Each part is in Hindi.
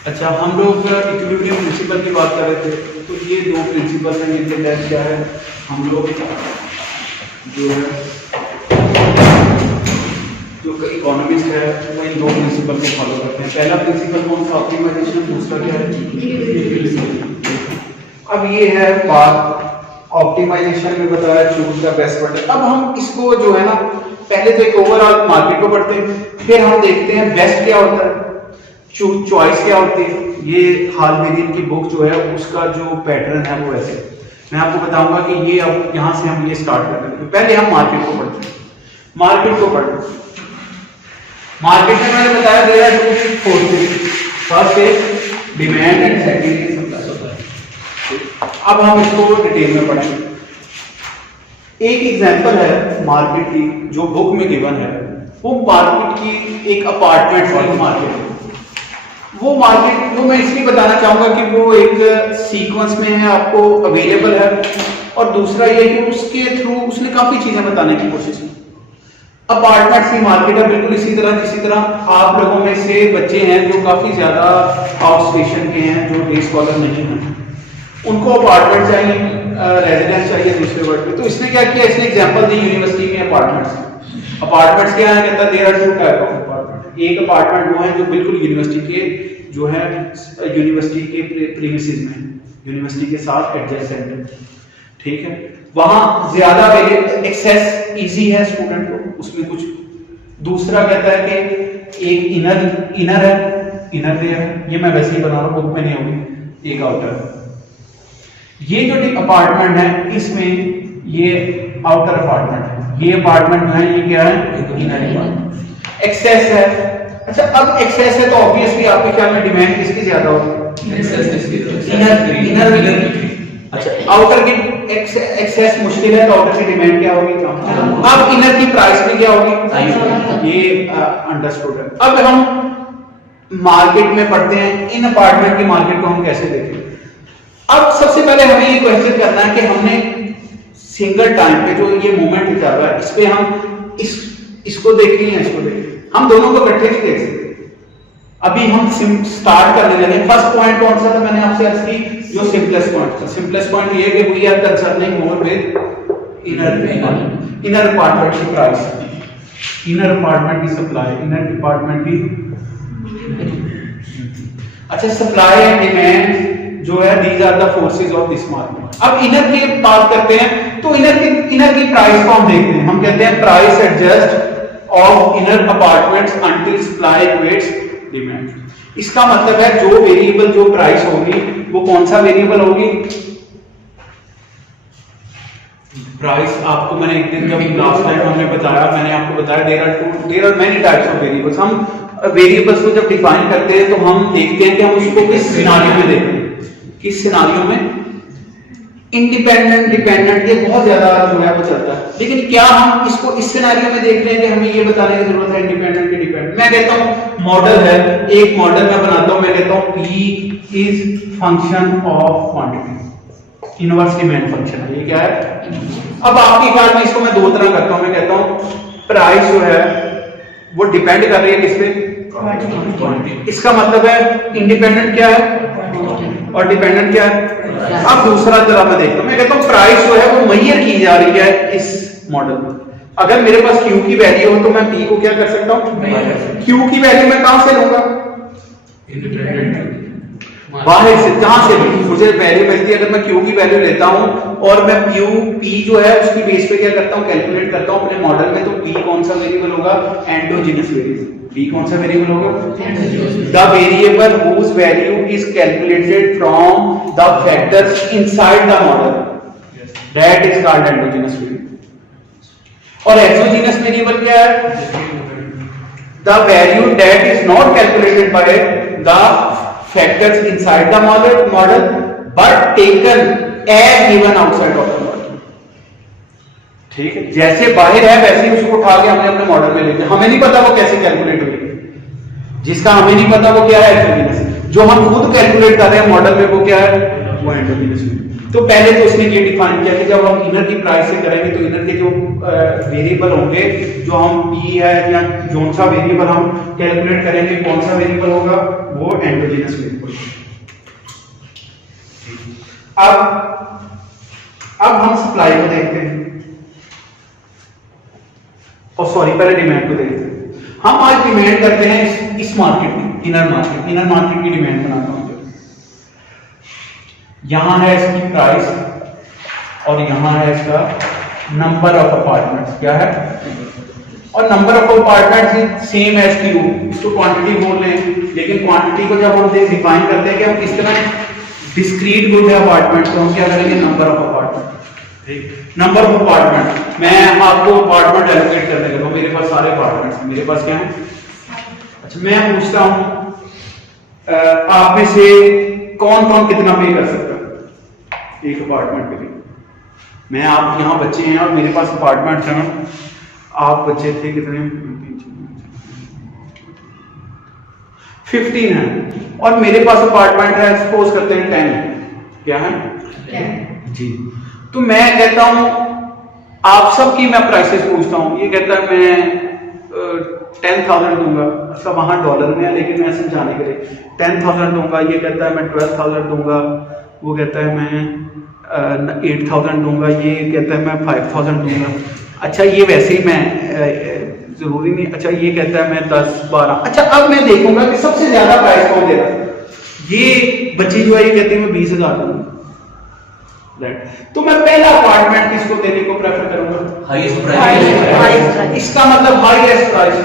अच्छा, हम लोग इक्विलिब्रियम प्रिंसिपल की बात कर रहे थे, तो ये दो प्रिंसिपल हैं जिनके तहत क्या है, हम लोग जो है जो इकोनॉमिस्ट है वो इन दो प्रिंसिपल को फॉलो करते हैं। पहला प्रिंसिपल कौन सा, ऑप्टिमाइजेशन, दूसरा क्या है, इक्विलिब्रियम। अब ये है बात ऑप्टिमाइजेशन में बताया चूज द बेस्ट बटन। अब हम इसको जो है ना, पहले तो एक ओवरऑल मार्केट को पढ़ते हैं, फिर हम देखते हैं बेस्ट क्या होता है, चॉइस क्या होती है। ये हाल मेरियन की बुक जो है उसका जो पैटर्न है वो ऐसे, मैं आपको बताऊंगा कि ये अब यहाँ से हम ये स्टार्ट करते हैं। पहले हम मार्केट को पढ़ते हैं, मार्केट को पढ़ते। मार्केट में मैंने बताया there are two forces, first is demand and second is supply. अब हम इसको डिटेल में पढ़ेंगे। एक एग्जांपल है मार्केट की जो बुक में गिवन है, वो मार्केट की एक अपार्टमेंट वाली मार्केट है। वो मार्केट वो मैं इसलिए बताना चाहूंगा कि वो एक सीक्वेंस में है, आपको अवेलेबल है, और दूसरा ये कि उसके थ्रू उसने काफी चीजें बताने की कोशिश की। अपार्टमेंट्स की मार्केट है बिल्कुल इसी तरह आप लोगों में से बच्चे हैं जो काफी ज्यादा आउट स्टेशन के हैं, जो डे स्कॉलर नहीं हैं, उनको अपार्टमेंट चाहिए, रेजिडेंस चाहिए दूसरे वर्ड में। तो इसने क्या किया, इसने एग्जांपल दी यूनिवर्सिटी में अपार्टमेंट्स। अपार्टमेंट्स क्या है, कहता है there are two type of apartment. एक अपार्टमेंट वो है जो बिल्कुल यूनिवर्सिटी के जो है यूनिवर्सिटी के प्रीमिसेस में, यूनिवर्सिटी के साथ एडजेसेंट, ठीक है, वहां ज्यादा एक्सेस इजी है स्टूडेंट को, उसमें कुछ। दूसरा कहता है कि एक इनर है, इनर लेयर है, ये मैं वैसे ही बना रहा हूं, बुक में नहीं होगी, एक आउटर। ये जो अपार्टमेंट है इसमें ये आउटर अपार्टमेंट है, ये अपार्टमेंट जो है ये क्या है, इनर अपार्टमेंट। एक्सेस है, अच्छा अब एक्सेस है तो ऑब्वियसली आपके ख्याल में डिमांड किसकी ज्यादा होगी, इनर। अच्छा आउटर की एक्सेस मुश्किल है तो आउटर की डिमांड क्या होगी, कम। अब इनर की प्राइस भी क्या होगी, ये अंडरस्टूड है। अब हम मार्केट में पढ़ते हैं, इन अपार्टमेंट की मार्केट को हम कैसे देखें। अब सबसे पहले हमें ये क्वेश्चन करना है कि हमने सिंगल टाइम पे जो ये मूवमेंट चल रहा है इस पे हम इसको देखें या इसको देखें, हम दोनों को इकट्ठे नहीं देख सकते। अभी हम स्टार्ट करने लगे। फर्स्ट पॉइंट कौन सा था, मैंने आपसे अर्ज की, जो सिंपलेस्ट पॉइंट था। सिंपलेस्ट पॉइंट ये है कि we are concerning more with inner apartment की प्राइस, इनर अपार्टमेंट की सप्लाई, इनर अपार्टमेंट की। अच्छा सप्लाई एंड डिमांड जो है these are the forces of this market. अब इनर की बात करते हैं तो इनर की प्राइस को हम देखते हैं, हम कहते हैं price adjust of inner apartments until supply equates demand. इसका मतलब है जो वेरिएबल जो प्राइस होगी वो कौन सा वेरिएबल होगी, प्राइस। आपको मैंने एक दिन जब लास्ट टाइम हमने बताया, मैंने आपको बताया there are many types of variables. हम वेरिएबल्स को जब डिफाइन करते हैं तो हम देखते हैं कि हम उसको किस सिनेरियो में देखते हैं, किस सिनेरियो में। इंडिपेंडेंट डिपेंडेंट ये बहुत ज्यादा जो है वो चलता है, लेकिन क्या हम इसको इस सिनेरियो में देख रहे हैं कि हमें ये बताने की जरूरत है इंडिपेंडेंट की डिपेंडेंट। मैं कहता हूं मॉडल है, एक मॉडल मैं बनाता हूं, मैं कहता हूं P is function of quantity, inverse demand function है, ये क्या है। अब आपके ख्याल में इसको मैं दो तरह करता हूं, मैं कहता हूं प्राइस जो है वो डिपेंड कर रही है किस पे, क्वांटिटी। इसका मतलब है इंडिपेंडेंट क्या है और डिपेंडेंट क्या है। अब दूसरा जरा मैं देखता हूं, मैं कहता हूं प्राइस जो है वो मेजर की जा रही है इस मॉडल में। अगर मेरे पास Q की वैल्यू हो तो मैं P को क्या कर सकता हूं, Q की वैल्यू मैं कहां से लूंगा, बाहर से, जहां से भी मुझे वैल्यू मिलती है। अगर मैं Q की वैल्यू लेता हूं और मैं P जो है उसकी बेस पे क्या करता हूं, कैलकुलेट करता हूं अपने मॉडल में, तो P कौन सा वेरिएबल होगा, एंडोजीनस वेरिएबल। P कौन सा वेरिएबल होगा, the variable whose value is calculated from the factors inside the model, that is called endogenous variable. और एक्सोजीनस वेरिएबल क्या है, the value that is not calculated by the factors inside the model but taken as given outside of the model. ठीक है, जैसे बाहर है वैसे ही उसको उठा के हमने अपने मॉडल में ले लिया। हमें नहीं पता वो कैसे कैलकुलेट हुई, जिसका हमें नहीं पता वो क्या है, एक्सोजीनस। जो हम खुद कैलकुलेट कर रहे हैं मॉडल में वो क्या है, वो एंडोजीनस। तो पहले तो उसने ये डिफाइन किया कि जब हम इनर की प्राइस से करेंगे तो इनर के जो वेरिएबल होंगे, जो हम P है या कौन सा वेरिएबल हम कैलकुलेट करेंगे, कौन सा वेरिएबल होगा, वो एंडोजेनस वेरिएबल। अब हम सप्लाई को देखते हैं, और सॉरी पहले डिमांड को देखते हैं। हम आज डिमांड करते हैं इस मार्केट की, इनर मार्केट की डिमांड बनाता हूं। यहां है इसकी प्राइस और यहां है इसका नंबर ऑफ अपार्टमेंट्स। क्या है? और number of apartments same as Q, इसको क्वांटिटी बोल रहे हैं, लेकिन क्वांटिटी को जब हम डिफाइन करते हैं कि हम किस तरह डिस्क्रीट गुड है अपार्टमेंट, तो हम क्या करेंगे? Number of apartment. Number of apartment, मैं आपको अपार्टमेंट एलोकेट करने लगा, मेरे पास सारे अपार्टमेंट्स हैं, मेरे पास क्या है? अच्छा, मैं पूछता हूं आप में से कौन कौन कितना पे कर सकता है एक अपार्टमेंट के लिए? मैं, आप यहाँ बच्चे हैं और मेरे पास अपार्टमेंट है, आप बच्चे थे कितने? 15 है, और मेरे पास अपार्टमेंट है सपोज करते हैं 10। क्या है? 10 जी। तो मैं कहता हूं आप सबकी मैं प्राइसेस पूछता हूं, ये कहता है मैं 10,000 दूंगा, सब वहां डॉलर में है लेकिन मैं समझाने के लिए 10,000 दूंगा, ये कहता है मैं 12,000 दूंगा, वो कहता है मैं 8,000 दूंगा, ये कहता है मैं 5,000 दूंगा। अच्छा, ये वैसे ही मैं जरूरी नहीं, अच्छा ये कहता है मैं 10-12। अच्छा, अब मैं देखूंगा कि सबसे ज्यादा प्राइस कौन दे रहा है। ये बच्ची जो है ये कहती है मैं 20,000 दूंगा, तो मैं पहला अपार्टमेंट किसको देने को प्रेफर करूंगा? Highest price. इसका मतलब हाईएस्ट प्राइस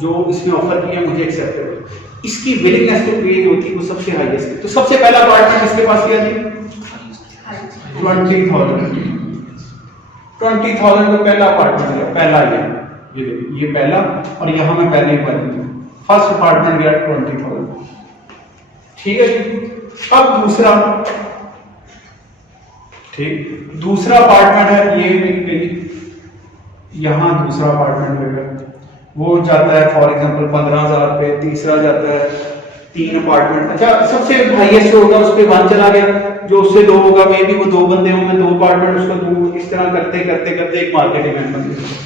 जो इसमें ऑफर किया मुझे एक्सेप्टेबल, इसकी विलिंगनेस टू पे जो होती है वो सबसे हाईएस्ट है। तो सबसे पहला अपार्टमेंट किसके पास किया जी? 20,000 का पहला अपार्टमेंट है, पहला ये पहला, और यहां मैं पहले ही बन दूं, फर्स्ट अपार्टमेंट गया 20,000। ठीक है जी। अब दूसरा अपार्टमेंट है, ये यहां दूसरा अपार्टमेंट है, वो जाता है फॉर एग्जांपल 15,000 पे। तीसरा जाता है 3 अपार्टमेंट, अच्छा सबसे हाईएस्ट होगा उस पे 1 चला गया, जो उससे 2 होगा, मे बी वो 2 बंदे होंगे, 2 अपार्टमेंट उसको दूं, इस तरह करते करते करते एक मार्केट इवेंट बन गया।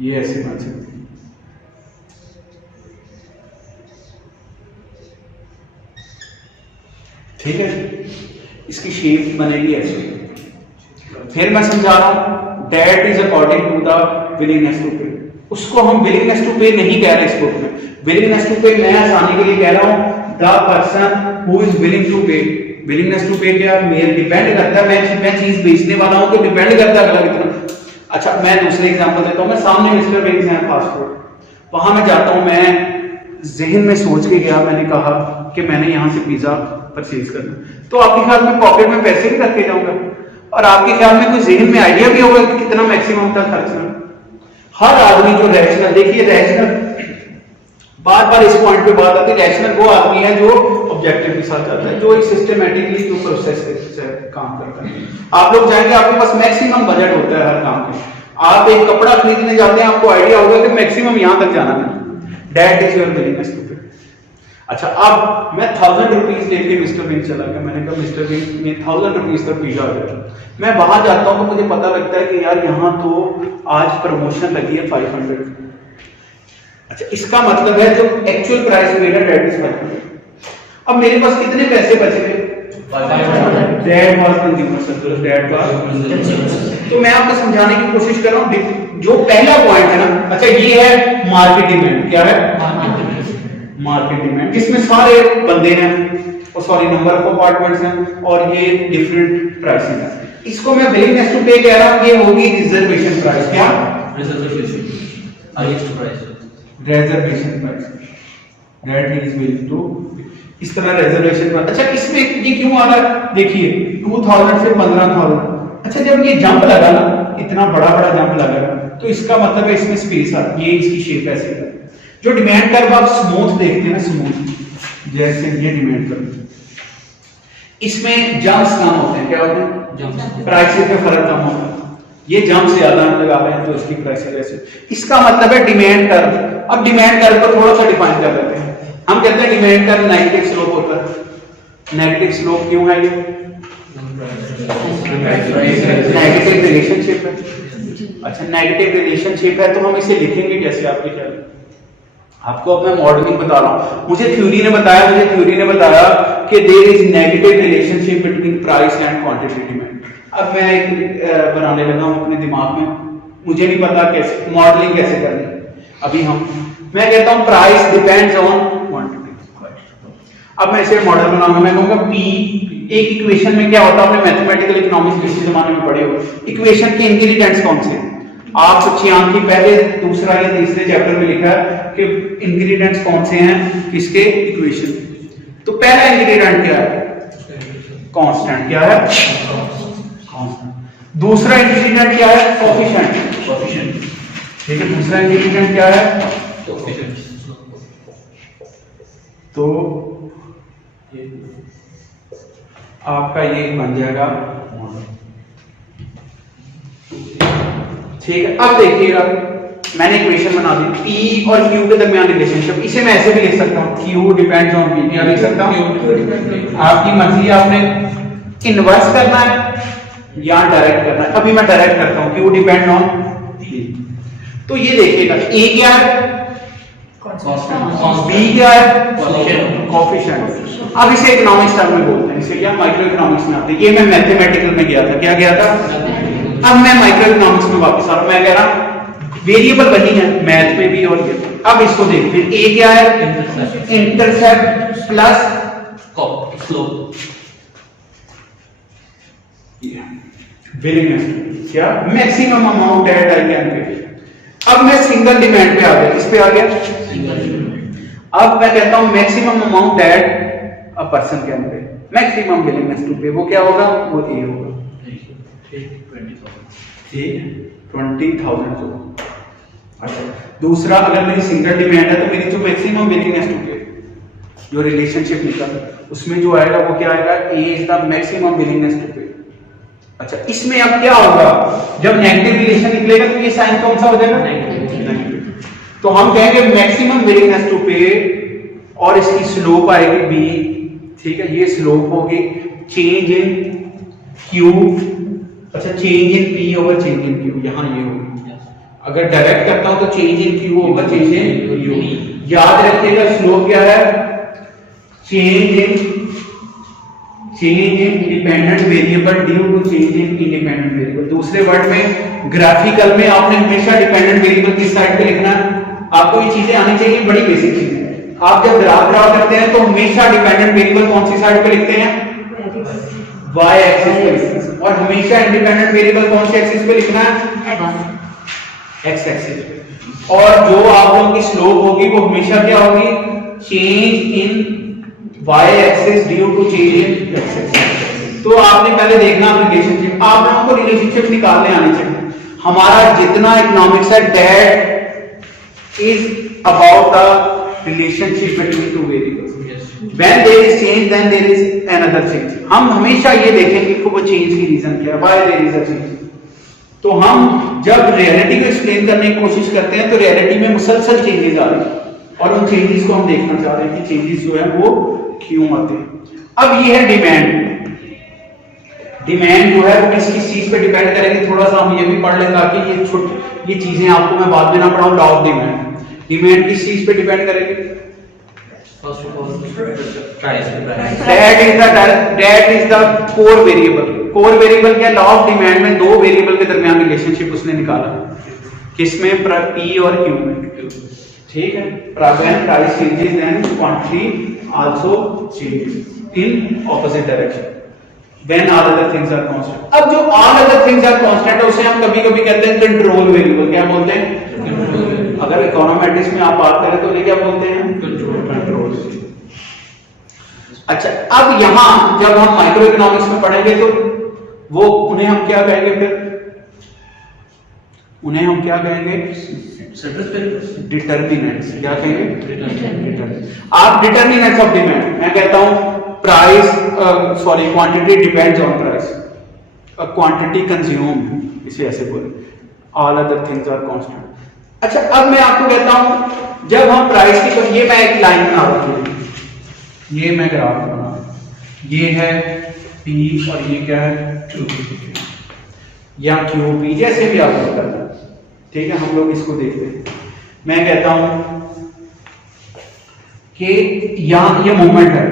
ये ऐसे बन सकती है। ठीक है, इसकी शेप बनेगी ऐसे। फिर मैं समझा रहा हूं that is according to the willingness to pay. उसको हम विलिंगनेस टू पे नहीं कह रहे इस बुक में, विलिंगनेस टू पे मैं आसानी के लिए कह रहा हूं the person who is willing to pay. Willingness to pay क्या मेरे डिपेंड करता है, मैं चीज बेचने वाला हूं तो डिपेंड करता है अगला कितना। अच्छा, मैं दूसरे एग्जांपल देता हूं, मैं सामने मिस्टर बिग्स हैं फास्ट फूड, वहां मैं जाता हूं, मैं जहन में सोच के गया, मैंने कहा कि मैंने यहां से पिज्जा परचेज करना, तो आपके ख्याल में पॉकेट में पैसे भी रख के जाऊंगा, और आपके ख्याल में कोई जहन में आइडिया भी होगा कि कितना मैक्सिमम तक खर्च करना। हर आदमी जो रैशनल, देखिए रैशनल, बार बार इस पॉइंट पे बात आती है, रैशनल वो आदमी है जो ऑब्जेक्टिव के साथ जाता है, जो एक सिस्टमैटिकली जो प्रोसेस से काम करता है। आप लोग जाएंगे, आपके पास मैक्सिमम बजट होता है हर काम के, आप एक कपड़ा खरीदने जाते हैं, आपको आइडिया होगा कि मैक्सिमम यहां तक जाना है, that is your willingness to pay. अच्छा, अब मैं 1000 रुपीज लेके मिस्टर बिन चला गया, मैंने कहा मिस्टर बिन में 1000 रुपीज तक पिज्जा आ जाएगा। मैं वहां जाता हूं तो मुझे पता लगता है कि यार यहाँ तो आज प्रमोशन लगी है 500। अच्छा, इसका मतलब है जो एक्चुअल प्राइस मेरा दैट इज 500। अब मेरे पास कितने पैसे बचे थे? 500। That was consumer surplus, that was. तो मैं आपको समझाने की कोशिश कर रहा हूं, जो पहला पॉइंट है ना, अच्छा ये है मार्केट डिमांड। क्या है? मार्केट डिमांड, जिसमें सारे बंदे हैं, और सॉरी नंबर ऑफ अपार्टमेंट्स हैं, और ये डिफरेंट प्राइसेस हैं। इसको मैं विलिंगनेस टू पे कह रहा हूं, ये होगी रिजर्वेशन प्राइस। क्या? Reservation highest price, reservation price that is willing to, इस तरह रिजर्वेशन प्राइस। अच्छा, इसमें ये क्यों आ रहा है? देखिए 2000 से 15,000। अच्छा, जब ये जंप लगा ना, इतना बड़ा जंप लगा, तो इसका मतलब है इसमें स्पेस आ, ये इसकी शेप ऐसे है। जो डिमांड कर्व आप स्मूथ देखते हैं ना, स्मूथ जैसे ये डिमांड कर्व, इसमें जंप्स कम होते हैं। क्या होते हैं? प्राइसेस में फर्क कम होता है। ये जंप ज्यादा लगा रहे हैं तो इसकी प्राइसेस ऐसे। इसका मतलब है डिमांड कर्व। अब डिमांड कर्व को थोड़ा सा डिफाइन कर लेते हैं। हम कहते हैं डिमांड कर्व नेगेटिव स्लोप होता है। नेगेटिव स्लोप क्यों है? ये नेगेटिव रिलेशनशिप है। अच्छा, नेगेटिव रिलेशनशिप है तो हम इसे लिखेंगे कैसे आपके ख्याल में? आपको अब मैं मॉडलिंग बता रहा हूं, मुझे थ्योरी ने बताया कि there is negative relationship between price and quantity demand. अब मैं एक बनाने लगा हूं अपने दिमाग में, मुझे नहीं पता कैसे मॉडलिंग कैसे करनी। अभी मैं कहता हूं प्राइस डिपेंड्स ऑन क्वांटिटी। अब मैं इसे मॉडल बनाऊंगा, मैं कहूंगा पी, एक इक्वेशन में क्या होता है, आपने मैथमेटिकल इकोनॉमिक्स किसी जमाने में पढ़े हो, इक्वेशन के इंग्रेडिएंट्स कौन से, आप की पहले दूसरा या तीसरे चैप्टर में लिखा है कि इंग्रेडिएंट्स कौन से हैं किसके इक्वेशन। तो पहला इंग्रेडिएंट क्या है, कांस्टेंट। क्या है, कांस्टेंट। दूसरा इंग्रेडिएंट क्या है, कोएफिशिएंट। ठीक है, दूसरा इंग्रेडिएंट क्या है, कोएफिशिएंट। तो आपका ये बन जाएगा मॉडल। ठीक है, अब देखिएगा मैंने इक्वेशन बना दी, P और Q के दरमियान रिलेशनशिप, इसे मैं ऐसे भी लिख सकता हूं, Q डिपेंड्स ऑन P। क्या लिख सकता हूं, आपकी मर्जी, आपने इनवर्स करना है या डायरेक्ट करना है। अभी मैं डायरेक्ट करता हूं, Q डिपेंड ऑन P। तो ये देखिएगा A क्या है, B क्या है, कोएफिशिएंट। अब इसे इकोनॉमिक्स टर्म में बोलते हैं, इसे क्या माइक्रो इकोनॉमिक्स में आते हैं। ये मैं मैथमेटिकल में गया था, क्या गया था, अब मैं माइक्रो इकोनॉमिक्स में वापस आ रहा हूं। मैं कह रहा वेरिएबल वही है मैथ में भी और ये। अब इसको देखते हैं, ए क्या है, इंटरसेप्ट प्लस स्लोप, विलिंगनेस, क्या maximum amount eight I can pay. अब मैं सिंगल डिमांड पे आ गया, इस पे आ गया। अब मैं कहता हूं maximum amount at a person can pay, maximum willingness to pay, वो क्या होगा, वो ए होगा। ठीक, 20,000 को। अच्छा, दूसरा अगर मेरी सिंगल डिमांड है तो मेरी जो मैक्सिमम विलिंगनेस टू पे जो रिलेशनशिप निकला उसमें जो आएगा वो क्या आएगा, a is the maximum willingness to pay. अच्छा, इसमें अब क्या होगा, जब नेगेटिव रिलेशन निकलेगा तो ये साइन कौन सा हो जाएगा, नेगेटिव। तो हम कहेंगे मैक्सिमम विलिंगनेस टू पे और इसकी स्लोप आएगी बी। ठीक है, ये स्लोप होगी चेंज इन क्यू। अच्छा, change in P over change in Q, यहां ये होगी। अगर डायरेक्ट करता हूं तो change in Q over change in U. याद रखिएगा स्लोप क्या है, change in dependent variable due to change in independent variable. दूसरे वर्ड में ग्राफिकल में आपने हमेशा डिपेंडेंट वेरिएबल किस साइड पे लिखना है, आपको ये चीजें आनी चाहिए, बड़ी बेसिक चीजें। आप जब ग्राफ ड्रा करते हैं तो हमेशा डिपेंडेंट वेरिएबल कौन सी साइड पे लिखते हैं, y एक्सिस पे लिखते हैं, और हमेशा इंडिपेंडेंट वेरिएबल कौन से एक्सिस पे लिखना है, x एक्सिस पे। और जो आप लोगों की स्लोप होगी वो हमेशा क्या होगी, change in y axis due to change in x axis. तो आपने पहले देखना रिलेशनशिप, आप लोगों को रिलेशनशिप निकालने आनी चाहिए। हमारा जितना इकोनॉमिक्स है that is about the relationship between two variables. When there is change, then there is another change. हम हमेशा ये देखेंगे कि वो चेंज की रीजन क्या है, why there is a change। तो हम जब रियलिटी को एक्सप्लेन करने की कोशिश करते हैं तो रियलिटी में मुसलसल चेंजेस आ रहे हैं और उन चेंजेस को हम देखना चाह रहे हैं कि चेंजेस जो है वो क्यों आते हैं। अब ये है डिमांड। डिमांड जो है वो किस किस चीज पे डिपेंड करेगी, थोड़ा सा हम ये भी पढ़ लें ताकि ये चीजें आपको मैं बाद में ना पढ़ाऊं। लॉ ऑफ डिमांड, डिमांड किस चीज पे डिपेंड करेगी, First of all, price. That is the core variable. Core variable क्या, लॉ ऑफ डिमांड में दो वेरिएबल के दरमियान रिलेशनशिप उसने निकाला, किसमें, P और Q में। ठीक है, when price changes then quantity also changes in opposite direction when all other things are constant। अब जो all other things are constant है उसे हम कभी कभी कहते हैं कंट्रोल वेरिएबल। क्या बोलते हैं, अगर इकोनॉमेटिक्स में आप बात करें तो ये क्या बोलते हैं, कंट्रोल। अच्छा, अब यहां जब हम माइक्रो इकोनॉमिक्स में पढ़ेंगे तो वो उन्हें हम क्या कहेंगे, फिर उन्हें हम क्या कहेंगे, डिटर्मिनेंट्स। क्या कहेंगे, डिटर्मिनेंट्स। आप डिटर्मिनेंट्स ऑफ डिमांड, मैं कहता हूं price, quantity depends on price, quantity consumed, इसे ऐसे बोले, all other things are constant. अच्छा, अब मैं आपको कहता हूं जब हम प्राइस की, तो ये मैं एक लाइन बना रहा हूं, ये मैं ग्राफ बना, ये है P और ये क्या है, Q या QP, जैसे भी आप करना। ठीक है, हम लोग इसको देखते हैं। मैं कहता हूं कि यहाँ ये मोमेंट है,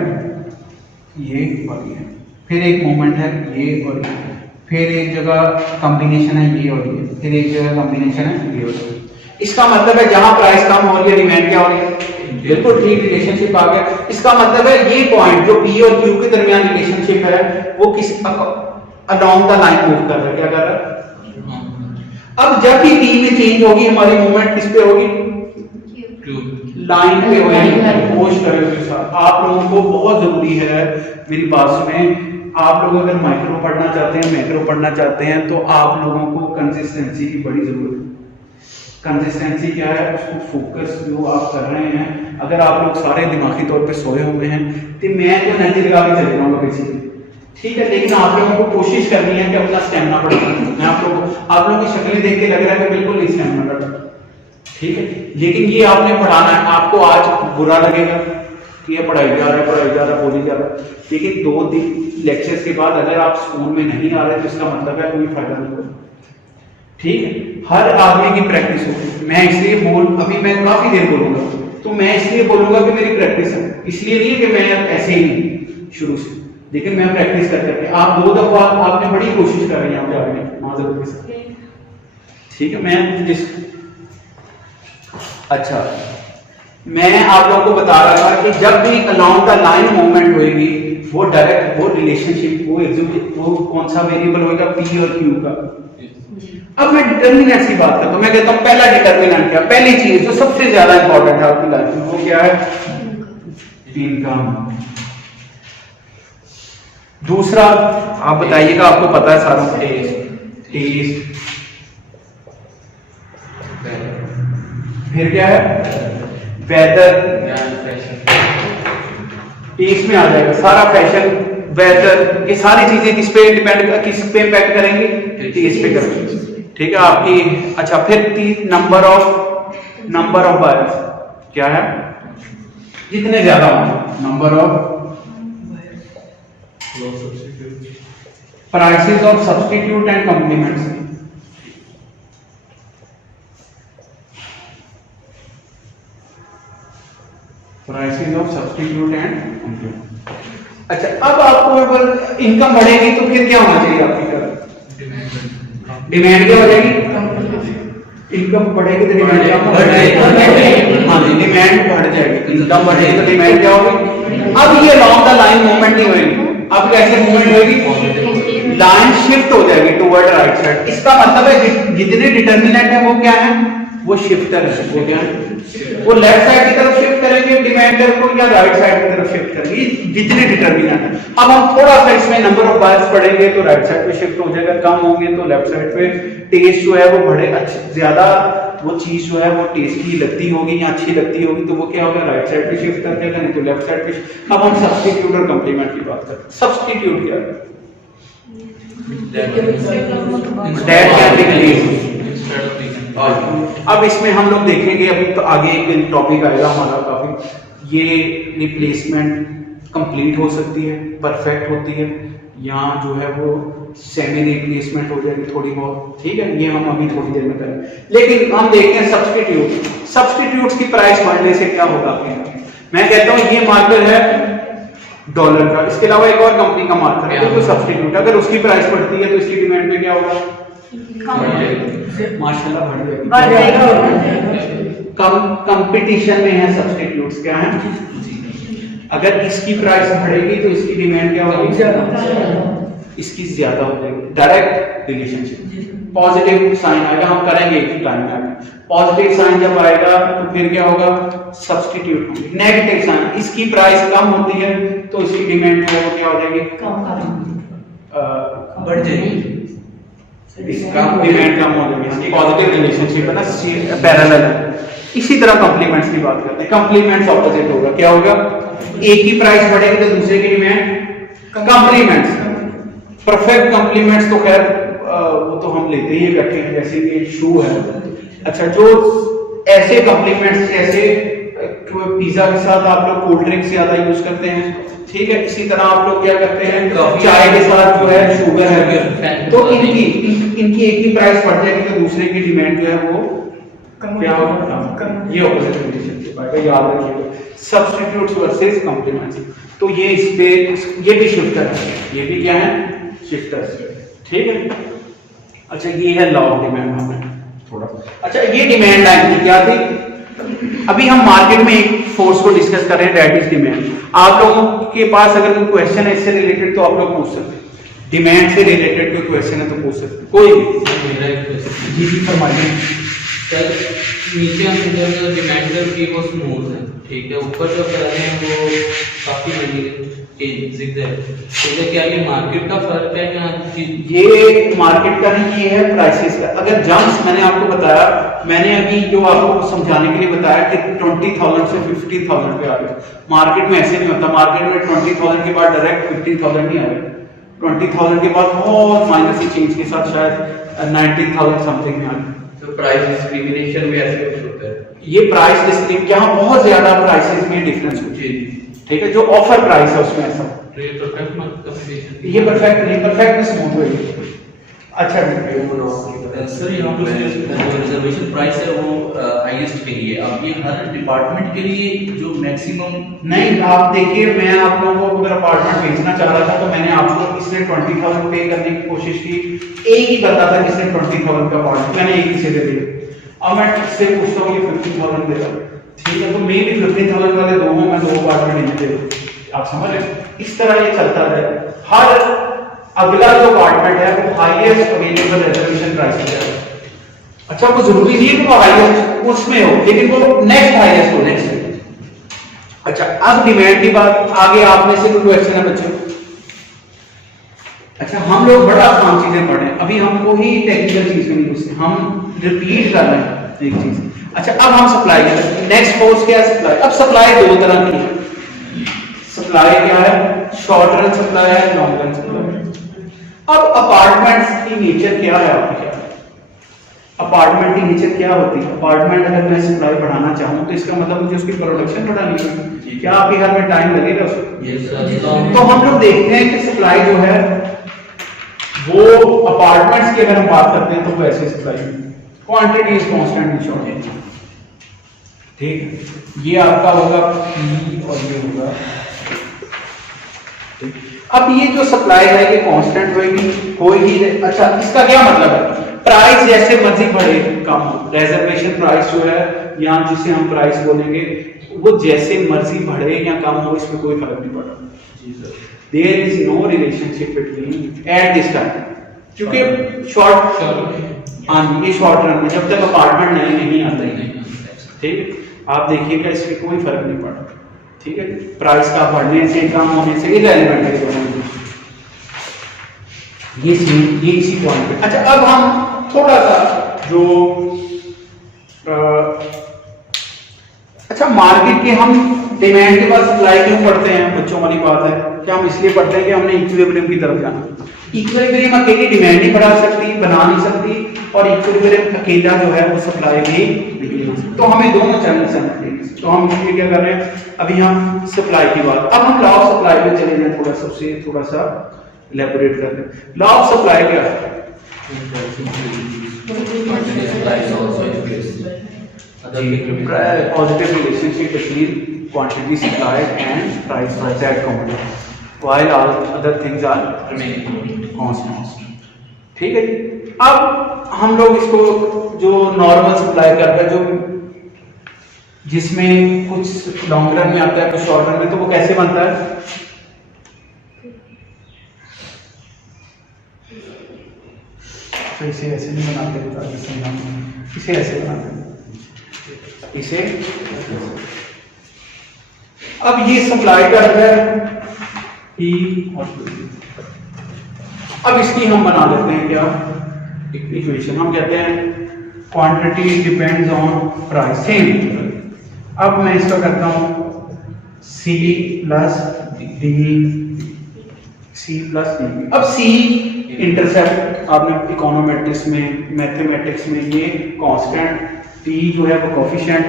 ये और ये, फिर एक मोमेंट है ये और ये, फिर एक जगह कॉम्बिनेशन है ये और ये, फिर एक जगह कॉम्बिनेशन है ये और ये। इसका मतलब है जहां प्राइस कम हो रही है डिमांड क्या हो रही है, बिल्कुल ठीक रिलेशनशिप आ गया। इसका मतलब है ये पॉइंट जो P और Q के दरमियान रिलेशनशिप है वो किस अलोंग द लाइन मूव कर रहा है, क्या कर रहा है। अब जब भी P में चेंज होगी हमारी मूवमेंट किस पे होगी, लाइन पे होगी। कोशिश करें उसके साथ, आप लोगों को बहुत जरूरी है मेरी बात सुने। आप लोग अगर माइक्रो पढ़ना चाहते हैं, मैक्रो पढ़ना चाहते हैं तो आप लोगों को कंसिस्टेंसी की बड़ी जरूरत है। कंसिस्टेंसी क्या है, उसको फोकस जो आप कर रहे हैं। अगर आप लोग सारे दिमागी तौर पे सोए हुए हैं तो मैं तो एनर्जी लगा के चले जाऊंगा बेसिकली, ठीक है, लेकिन आप लोगों को कोशिश करनी है कि अपना स्टेमिना बढ़ाना। मैं आप लोगों की शक्लें देख के लग रहा है कि बिल्कुल नहीं स्टेमिना बढ़ा, ठीक है, लेकिन ये आपने पढ़ाना है। आपको आज बुरा लगेगा कि ये पढ़ाई जा रहा है बोली जा रहा है, लेकिन 2 दिन लेक्चर्स के बाद अगर आप स्कूल में नहीं आ रहे तो इसका मतलब है कोई फायदा नहीं होगा, ठीक है। हर आदमी की प्रैक्टिस होगी। मैं इसलिए अभी मैं काफी देर बोलूंगा तो मैं इसलिए बोलूंगा कि मेरी प्रैक्टिस है, इसलिए नहीं कि मैं ऐसे ही नहीं शुरू से, लेकिन मैं प्रैक्टिस कर करके आप 2 दफा आपने बड़ी कोशिश कर रहे हैं यहाँ पे आगे माजरत के साथ, ठीक है। अच्छा, मैं आप लोगों को बता रहा था कि जब भी अलोंग द लाइन मूवमेंट होगी वो डायरेक्ट वो रिलेशनशिप वो कौन सा वेरिएबल होगा, P और Q का। अब मैं डिटर्मिनेंट्स की बात करता हूं। मैं कहता हूं पहला डिटर्मिनेंट क्या, पहली चीज जो सबसे ज्यादा इंपॉर्टेंट है आपकी लाइफ में वो क्या है, इनकम। दूसरा आप बताइएगा, आपको पता है सारा, टेस्ट। फिर क्या है, वेदर। टेस्ट में आ जाएगा सारा, फैशन, वेदर, ये सारी चीजें किस पे इम्पैक्ट करेंगी, टेस्ट पे करेंगे, ठीक है आपकी। अच्छा, फिर नंबर ऑफ बायर्स क्या है, जितने ज्यादा हो number of prices of substitute and complements. Prices of substitute and complement. अच्छा, अब आपको इनकम बढ़ेगी तो फिर क्या होना चाहिए आपकी तरफ, डिमांड क्या हो जाएगी, इनकम बढ़ेगी तो डिमांड क्या बढ़ेगी, हाँ जी, डिमांड बढ़ जाएगी, इनकम बढ़ेगी तो डिमांड क्या होगी। अब ये लॉन्ग द लाइन मूवमेंट नहीं होगी, अब कैसे मूवमेंट होगी, लाइन शिफ्ट हो जाएगी टुवर्ड राइट साइड। इसका मतलब है जितने डिटर्मिनेंट है वो क्या है, वो शिफ्टर है, वो क्या है, वो लेफ्ट साइड की तरफ शिफ्ट करेंगे डिमांडर को या राइट साइड की तरफ शिफ्ट करेंगे, जितने डिटर्मिनेंट है। अब हम थोड़ा सा इसमें नंबर ऑफ बायर्स पढ़ेंगे तो राइट साइड पे शिफ्ट हो जाएगा, कम होंगे तो लेफ्ट साइड पे। टेस्ट जो है वो बढ़े, ज्यादा वो चीज जो है वो टेस्टी लगती होगी या अच्छी लगती होगी तो वो क्या होगा, राइट साइड पे शिफ्ट कर देगा, नहीं तो लेफ्ट साइड पे। अब हम सब्स्टिट्यूट और कॉम्प्लीमेंट की बात करते हैं। सब्स्टिट्यूट क्या है, दैट कैन बी रिप्लेस्ड। अब इसमें हम लोग देखेंगे, अभी तो आगे एक टॉपिक आएगा हमारा काफी, ये रिप्लेसमेंट कंप्लीट हो सकती है, परफेक्ट होती है, या जो है वो सेमी रिप्लेसमेंट हो जाएगी थोड़ी बहुत, ठीक है, ये हम अभी थोड़ी देर में करेंगे। लेकिन हम देखते हैं सब्स्टिट्यूट। सब्स्टिट्यूट्स की प्राइस बढ़ने से क्या होगा आपके यहाँ। मैं कहता हूँ ये मार्कर है डॉलर का, इसके अलावा एक और कंपनी का मार्कर है तो सब्स्टिट्यूट, अगर उसकी प्राइस बढ़ती है तो इसकी डिमांड में क्या होगा, माशाल्लाह बढ़ जाएगी। कंपटीशन में है सब्स्टिट्यूट्स, क्या है, अगर इसकी प्राइस बढ़ेगी तो इसकी डिमांड क्या होगी, इसकी ज्यादा हो जाएगी। डायरेक्ट रिलेशनशिप, पॉजिटिव साइन आएगा, हम करेंगे एक टाइम में। पॉजिटिव साइन जब आएगा तो फिर क्या होगा, सब्स्टिट्यूट होगी। नेगेटिव साइन, इसकी प्राइस कम होती है तो इसकी डिमांड जो है वो क्या हो जाएगी, बढ़ जाएगी, इसका डिमांड कम हो जाएगी। पॉजिटिव रिलेशनशिप है ना, पैरेलल है। इसी तरह कॉम्प्लीमेंट्स की बात करते हैं। कॉम्प्लीमेंट्स ऑपोजिट होगा, क्या होगा, एक की प्राइस बढ़ेगी तो दूसरे की डिमांड। कॉम्प्लीमेंट्स, परफेक्ट कॉम्प्लीमेंट्स तो खैर वो तो हम लेते ही इकट्ठे हैं, जैसे कि शू है। अच्छा, जो ऐसे कॉम्प्लीमेंट्स जैसे पिज्जा के साथ आप लोग कोल्ड ड्रिंक ज्यादा यूज करते हैं, ठीक है, इसी तरह आप लोग क्या करते हैं, चाय के साथ जो है शुगर है, तो इनकी एक ही प्राइस बढ़ जाएगी तो दूसरे की डिमांड जो है वो क्या होगा, ये ऑपोजिट रिलेशनशिप आएगा, याद रखिएगा। Substitutes versus complements. तो ये इस पे ये भी शिफ्टर है, ये भी क्या है शिफ्टर, ठीक है। अच्छा ये है लॉ ऑफ डिमांड हमें थोड़ा। अच्छा ये डिमांड लाइन की क्या थी? अभी हम मार्केट में एक फोर्स को डिस्कस कर रहे हैं, दैट इज डिमांड। आप लोगों के पास अगर कोई क्वेश्चन है इससे रिलेटेड तो आप लोग पूछ सकते हैं, डिमांड से रिलेटेड कोई क्वेश्चन है तो पूछ सकते हैं, कोई भी। मेरा एक क्वेश्चन जी जी फरमाइए। सर, नीचे हम जो डिमांड कर्व की वो स्मूथ है, ठीक है, ऊपर जो कर रहे हैं वो काफी बड़ी जिग है, तो ये क्या ये मार्केट का फर्क है या ये मार्केट का नहीं, ये है प्राइसेस का। अगर जंप्स मैंने आपको बताया, मैंने अभी जो आपको समझाने के लिए बताया कि 20,000 से 50,000 पे आ गए, मार्केट में ऐसे नहीं होता। मार्केट में 20,000 के बाद डायरेक्ट 50,000 नहीं आएगा, 20,000 के बाद बहुत माइनस चेंज के साथ शायद 19,000 समथिंग में आ गए। तो प्राइस डिस्क्रिमिनेशन में ऐसे कुछ होता है? ये प्राइस डिस्क्रिमिनेशन यहाँ बहुत ज्यादा प्राइसेस में डिफरेंस होती है, ठीक है, जो ऑफर प्राइस है उसमें ऐसा। तो ये परफेक्ट कंपटीशन, ये परफेक्ट नहीं, परफेक्ट में स्मूथ होगी। अच्छा सर यहाँ पर जो रिजर्वेशन प्राइस है वो हाईएस्ट के लिए, अब ये हर डिपार्टमेंट के लिए जो मैक्सिमम नहीं, आप देखिए मैं आप लोगों को अगर अपार्टमेंट बेचना चाह रहा था तो मैंने आपको इसने 20,000 पे करने की कोशिश की, एक ही बता था किसने 20,000 का अपार्टमेंट, मैंने एक ही से दे दिया। अब मैं इससे पूछता हूँ ये 50,000 देगा, ठीक है, तो मे भी 50,000 वाले दो हों, मैं 2 अपार्टमेंट नहीं दे दूँ। आप समझ रहे, इस तरह ये चलता है। हर अगला जो अपार्टमेंट है वो हाईएस्ट अवेलेबल रिजर्वेशन प्राइस है। अच्छा वो जरूरी नहीं है कि वो हाईएस्ट उसमें हो, लेकिन वो नेक्स्ट हाईएस्ट हो, नेक्स्ट। अच्छा अब डिमांड की बात, आगे आप में से कोई क्वेश्चन है बच्चों? अच्छा हम लोग बड़ा आसान चीजें पढ़ रहे हैं, अभी हमको ही टेक्निकल चीज में नहीं घुसे, हम रिपीट कर रहे हैं एक चीज। अच्छा अब हम सप्लाई कर रहे हैं, नेक्स्ट फोर्स क्या है? सप्लाई। अब सप्लाई दो तरह की है, सप्लाई क्या है? शॉर्ट रन सप्लाई है, लॉन्ग रन सप्लाई। अब अपार्टमेंट्स की नेचर क्या है आपके ख्याल में? अपार्टमेंट की नेचर क्या होती है? अपार्टमेंट अगर मैं सप्लाई बढ़ाना चाहूँ तो इसका मतलब मुझे उसकी प्रोडक्शन बढ़ानी है, क्या आपके घर में टाइम लगेगा उसको? तो हम लोग देखते हैं कि सप्लाई जो है वो अपार्टमेंट्स की अगर हम बात करते हैं तो वो ऐसे supply quantity is constant in short, ठीक है। ये आपका होगा P और ये होगा, अब ये जो सप्लाई है ये कांस्टेंट होगी। अच्छा इसका क्या मतलब है? प्राइस जैसे मर्जी बढ़े कम हो, रिजर्वेशन प्राइस जो है या जिसे हम प्राइस बोलेंगे वो जैसे मर्जी बढ़े या कम हो, इसमें कोई फर्क नहीं पड़ता। जी sir, there is no relationship between at this time, क्योंकि शॉर्ट हाँ ये शॉर्ट रन में जब तक अपार्टमेंट नहीं आता ही नहीं, ठीक है। आप देखिएगा इसमें कोई फर्क नहीं पड़ता, ठीक है। प्राइस का बढ़ने से कम होने से इररिलेवेंट है ये इसी पॉइंट पे। अच्छा अब हम थोड़ा सा जो अच्छा मार्केट के हम डिमांड के बाद सप्लाई क्यों पढ़ते हैं बच्चों वाली बात है, क्या हम इसलिए पढ़ते हैं कि हमने इक्विलिब्रियम की तरफ जाना। इक्विलिब्रियम अकेली डिमांड नहीं बढ़ा सकती, बना नहीं सकती, और इक्विलिब्रियम अकेला जो है वो सप्लाई भी नहीं बना सकती, तो हमें दोनों चैनल समझने। तो हम इसलिए क्या कर रहे हैं, अभी हम सप्लाई की बात, अब हम लॉ ऑफ सप्लाई में चले जाएं, थोड़ा सा इलैबोरेट कर लें। लॉ ऑफ सप्लाई क्या है? Positive relationship between quantity supplied and price of that commodity, while all other things are remaining constant. ठीक है जी। अब हम लोग इसको जो नॉर्मल सप्लाई करता है, जो जिसमें कुछ लॉन्ग रन में आता है कुछ शॉर्ट रन में, तो वो कैसे बनता है? तो इसे ऐसे नहीं बनाते, इसे ऐसे बनाते हैं, इसे। अब ये सप्लाई करता है P और Q। अब इसकी हम बना लेते हैं क्या इक्वेशन, हम कहते हैं quantity depends on price, same. अब मैं इसका करता हूं C प्लस डी। अब C इंटरसेप्ट आपने इकोनोमेट्रिक्स में, मैथमेटिक्स में ये कांस्टेंट, T जो है वो कोफिशिएंट,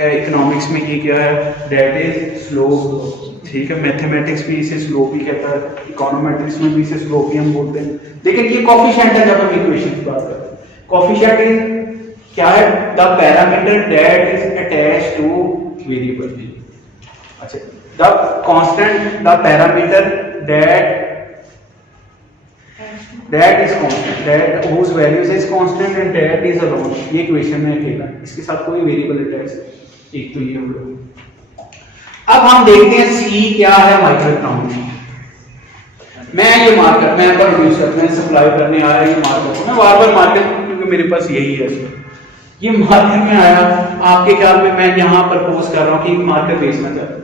इकोनॉमिक्स में ये क्या है, दैट इज स्लोप, ठीक है। मैथमेटिक्स भी इसे स्लोप ही कहता है, इकोनोमेट्रिक्स में भी इसे स्लोप ही हम बोलते हैं, लेकिन ये कोफिशिएंट है जब हम इक्वेशन की बात करते हैं। कोफिशिएंट इज क्या है? The parameter that is attached to variable, अच्छा, the constant the parameter that is constant, that whose values is constant and that is alone, ये इक्वेशन में अकेला, इसके साथ कोई वेरिएबल अटैच, एक तो ये हो गया। अब हम देखते हैं सी क्या है माइक्रो इकोनॉमिक्स। मैं ये मार्केट, मैं प्रोड्यूसर, मैं सप्लाई करने आया ये मार्केट, मैं बार मार्केट, क्योंकि मेरे पास यही है, ये मार्केट में आया, आपके ख्याल में मैं यहाँ प्रपोज कर रहा हूँ कि मार्केट बेचना चाहता हूँ।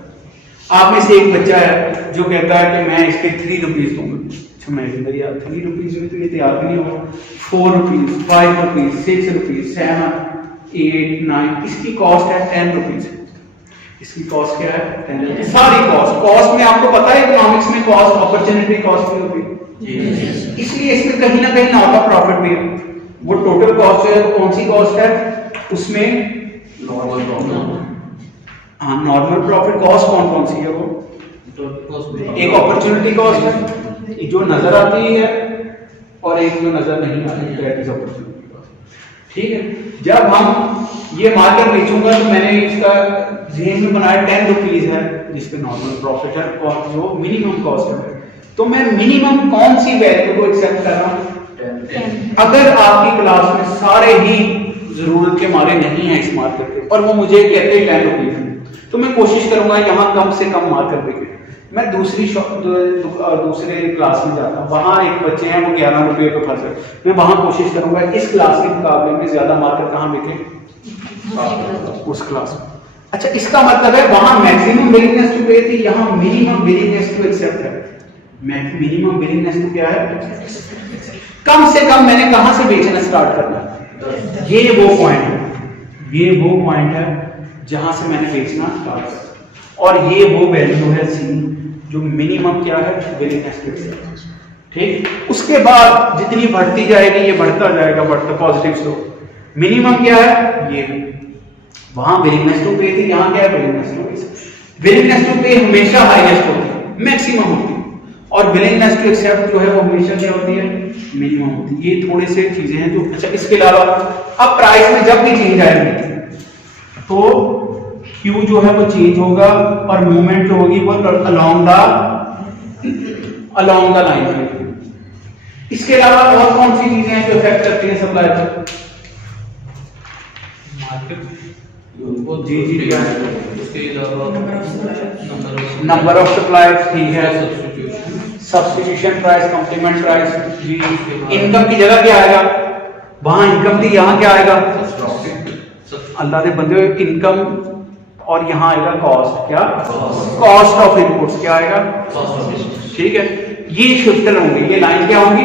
आप में से एक बच्चा है जो कहता है कि मैं इसके 3 रुपीज दूंगा। मैं अंदर यार 3 रुपीज में तो ये तैयार भी नहीं होगा। 4 रुपीज, 5 रुपीज, 6 रुपीज, 7, 8, 9, इसकी कॉस्ट है 10 रुपीज। इसकी कॉस्ट क्या है? 10 रुपीज। सारी कॉस्ट में आपको पता है इकोनॉमिक्स में कॉस्ट अपॉर्चुनिटी कॉस्ट भी होती है, इसलिए इसमें कहीं ना कहीं नॉट ऑफ प्रॉफिट भी है। वो टोटल कॉस्ट है, तो कौन सी कॉस्ट है उसमें? हाँ, नॉर्मल प्रॉफिट कॉस्ट कौन सी है? वो एक अपॉर्चुनिटी कॉस्ट है जो नजर आती है और एक जो नजर नहीं आती, दैट इज अपॉर्चुनिटी कॉस्ट। ठीक है, जब हम ये मार्केट बेचूंगा तो मैंने इसका जेन में बनाया 10 रुपीज है जिसपे नॉर्मल प्रॉफिट है, जो मिनिमम कॉस्ट है, तो मैं मिनिमम कौन सी वैल्यू को एक्सेप्ट कर रहा हूं? 10। अगर आपकी क्लास में सारे ही जरूरत के मारे नहीं है इस मार्केट के और वो मुझे कहते हैं 10 रुपीज है, तो मैं कोशिश करूंगा यहाँ कम से कम मार्केट बिके। मैं दूसरे क्लास में जाता हूँ, वहां एक बच्चे हैं वो 11 रुपये पे फंस गए, मैं वहां कोशिश करूंगा इस क्लास के मुकाबले में ज्यादा मार्केट कहाँ बिके? उस क्लास में। अच्छा, इसका मतलब है वहां मैक्सिमम विलिंगनेस टू पे थी, यहाँ मिनिमम विलिंगनेस टू एक्सेप्ट है। मिनिमम विलिंगनेस टू क्या है? कम से कम मैंने कहां से बेचना स्टार्ट करना है? ये वो पॉइंट है जहां से मैंने बेचना स्टार्ट करना, और ये वो वैल्यू है सी जो मिनिमम क्या है? Willingness to accept. ठीक, उसके बाद जितनी बढ़ती जाएगी ये बढ़ता जाएगा, पॉजिटिव स्लोप। मिनिमम क्या है? ये वहां विलिंगनेस टू पे थी, यहाँ क्या है? Willingness to pay. Willingness to पे हमेशा हाईएस्ट होती है, मैक्सिमम होती है, और विलिंगनेस टू एक्सेप्ट जो है वो हमेशा क्या होती है? मिनिमम होती है। ये थोड़े से चीजें हैं जो, अच्छा इसके अलावा अब प्राइस में जब भी चेंज आएगी तो Q जो है वो चेंज होगा और मूवमेंट जो होगी वो अलोंग द लाइन। इसके अलावा और कौन सी चीजें हैं जो इफेक्ट करती हैं सप्लाई पर? मार्केट जी क्या है? उसके अलावा नंबर ऑफ सप्लायर्स, ठीक है, सब्स्टिट्यूशन प्राइस, कॉम्प्लीमेंट प्राइस। जी, इनकम की जगह क्या आएगा? वहां इनकम थी, यहाँ क्या आएगा? अल्लाह के बंदे, इनकम, और यहाँ आएगा कॉस्ट। क्या? Cost of inputs. क्या आएगा? ठीक है, ये शिफ्टर होंगे, ये लाइन क्या होंगी?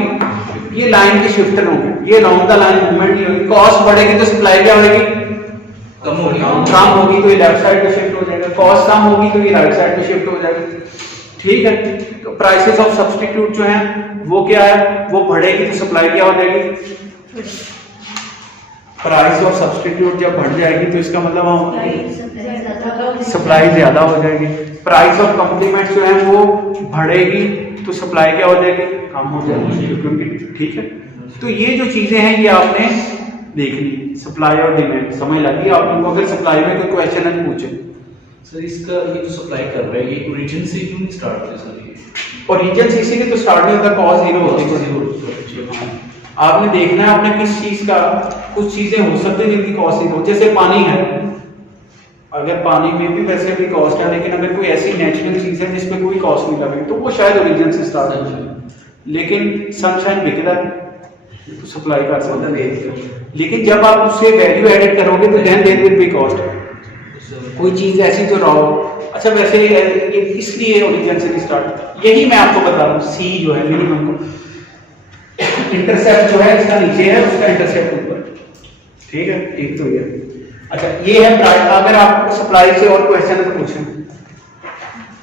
ये लाइन के शिफ्टर होंगे, ये अलोंग द लाइन मूवमेंट ही होगी। कॉस्ट बढ़ेगी तो सप्लाई क्या होगी? कम होगी तो ये लेफ्ट साइड पे शिफ्ट हो जाएगा, कॉस्ट कम होगी तो ये राइट साइड पे शिफ्ट हो जाएगी। ठीक है, तो प्राइसेस ऑफ सब्स्टिट्यूट जो है वो क्या है? वो बढ़ेगी तो सप्लाई क्या हो जाएगी? प्राइस ऑफ सब्स्टिट्यूट जब बढ़ जाएगी तो इसका मतलब सप्लाई ज्यादा हो जाएगी। प्राइस ऑफ कॉम्प्लीमेंट जो है वो बढ़ेगी तो सप्लाई क्या हो जाएगी? कम हो जाएगी। ठीक है, तो ये जो चीजें हैं ये आपने देख ली, सप्लाई और डिमांड समझ लगी आप लोगों को। अगर सप्लाई में कोई क्वेश्चन है पूछे सर, इसका ये जो सप्लाई कर रहा है ये ओरिजिन से क्यों नहीं स्टार्ट होता सर? ये ओरिजिन से इसीलिए तो स्टार्ट नहीं होता, कॉस्ट जीरो होती है। आपने देखना है आपने किस चीज का, कुछ चीजें हो सकती है जिनकी कॉस्ट जीरो, जैसे पानी है, अगर पानी में भी वैसे भी कॉस्ट है, लेकिन अगर कोई ऐसी नेचुरल चीज है जिसमें कोई कॉस्ट नहीं लगेगी तो वो शायद ओरिजिन से स्टार्ट हो जाए। लेकिन सनशाइन बिकता है तो सप्लाई कर सकता है, लेकिन जब आप उससे वैल्यू एडेड करोगे तो then there will be cost. कोई चीज ऐसी तो रहा हो, अच्छा वैसे इसलिए ओरिजिन से नहीं स्टार्ट। यही मैं आपको बता रहा हूँ, सी जो है मिनिमम को, इंटरसेप्ट जो है इसका नीचे है, उसका इंटरसेप्ट ऊपर। ठीक है, एक तो ये। अच्छा ये है प्राइस। अगर आपको सप्लाई से और क्वेश्चन है तो पूछें।